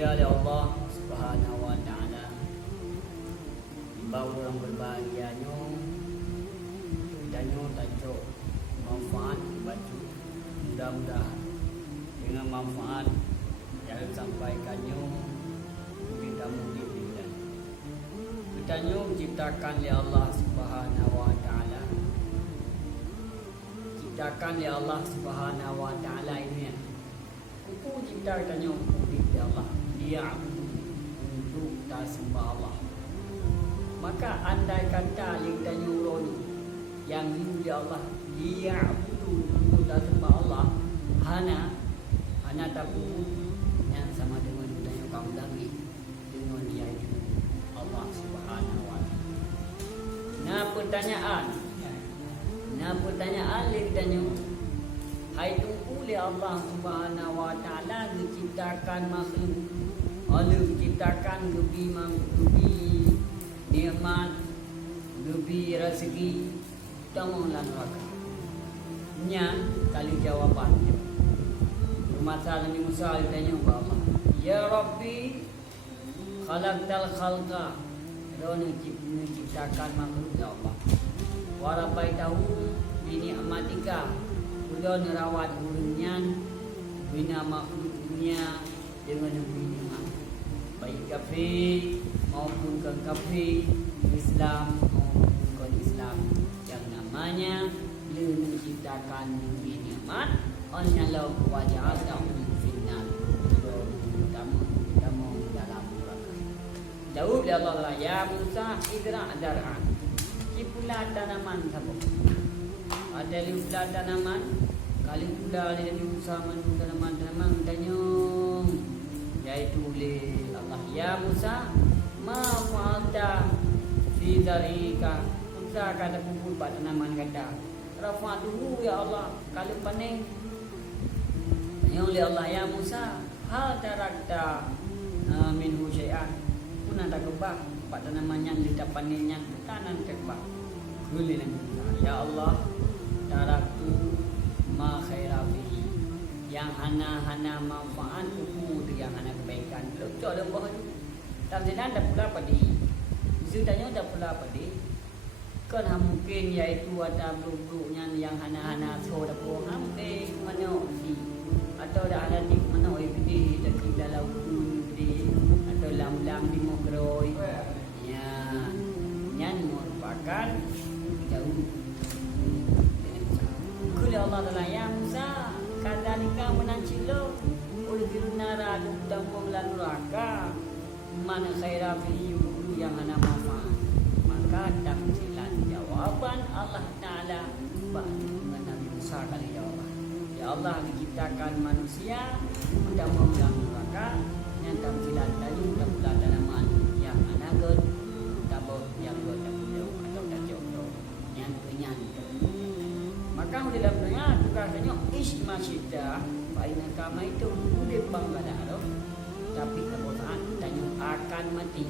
dimulia oleh Allah Subhanahu wa taala. Bahawa orang berbahagianya danyo tajuk manfaat baju. Mudah-mudahan dengan manfaat yang disampaikannya kita mungkin dan kitanya diciptakan oleh Allah Subhanahu wa taala. Ciptakan oleh Allah Subhanahu wa taala ini. Aku ciptakannya oleh Allah. Dia untuk tak sembah Allah. Maka andai kata kita nyuruh yang oleh Allah dia untuk tak sembah Allah, hana takut yang sama dengan kita kaum lagi dengan dia itu Allah Subhanahu wa taala. Nah pertanyaan kita nyuruh hai tunggu oleh Allah Subhanahu wa taala diciptakan makhluk. Allah diciptakan lebih nikmat, lebih rezeki, tamulan neraka. Nya kali jawabannya. Masalah ni Musa ditanya kepada Allah, "Ya Rabbi, khalaqtal khalqa." Kau menciptakan makhluk ya Allah. Wa rabbaitahu bi ni'matika. Kau nerawat urunyan bina makhluk dunia dengan nikmat. Baik kafir maupun bukan kafir, Islam maupun bukan Islam, yang namanya dia menciptakan nikmat. Onyalau waja'alahum finnar. Kamu dalam neraka. Jawab dia Allah, ya Musa idra' dar'an. Kipula tanaman sabo. Ada liulah tanaman. Kali pula ada Musa manu tanaman danyong. Yaitu oleh Allah, ya Musa ma fa'alta fi dzalika. Musa kata pupul pada tanaman kata rafa'tuhu ya Allah. Kalau paning ya oleh Allah, ya Musa hal tarakta minhu syai'an. Kuna tak kebah pada tanaman yang ditapannya kanan kebah. Gulilan ya Allah taraktu ma khaira fihi. Yang hana manfaat hukum yang hana kebaikan. Betul ada bah tu. Tak jelas dah pula padi. Sudahnya dah pula padi. Kan mungkin iaitu ada bluk-bluknya yang hana so dah buang mungkin mana di atau dah ada di mana gede dekat dalam gede atau lam di Mogroi. Ya. Yang merupakan jauh. Kuli Allah Taala ya Musa kadalika menancilo oleh dirunara dan memelan neraka mana khaira fi yang ana manfaat. Maka tamsilan jawaban Allah Taala dengan Nabi Musa kali jawaban. Ya Allah diciptakan manusia untuk memelan neraka yang tamsilan tadi tabulan tanaman yang anagot tabot yang goda atau dajodo yang kenyang. Maka dalam dunia katanya ismasyida baina kama itu udah banggala tapi kemudian tanya akan mati.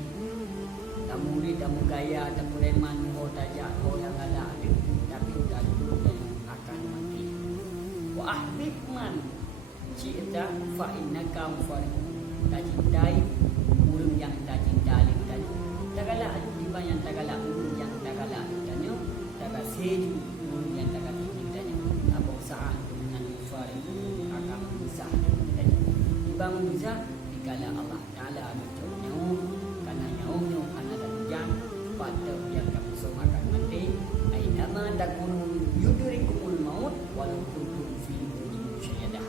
Kamu ni kamu gaya tak preman ho tajak ho yang ada tapi udah akan mati. Wa ahbib man cita fa innaka mufariq. Tak cintai urang yang tak cintai tanya. Tagala di banyak tagala urang yang tagala tanya. Taga seju urang yang taga tanya. Apa usaha dengan mufariq akan bisa tanya. Dibangun bisa dikala Allah Taala betul karena nyawa karena dan pada yang kamu semua akan mati. Ainama takunu yudrikumul maut walau kuntum fi burujin musyayadah.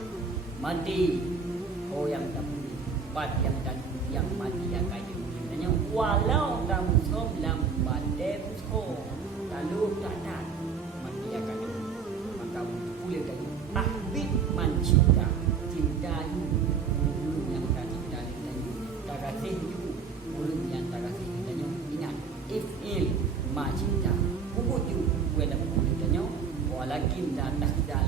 Mati oh yang tak yang mati yang kaya. Tanya walau kamu semua badai musuh lalu tak mati yang kaya. Maka boleh tanya ahbib man cinta yang tak cinta tak kasih urang yang tak kasih tanya ingat ifil ma cinta kubut ju wala kubut tanya walakin tak dah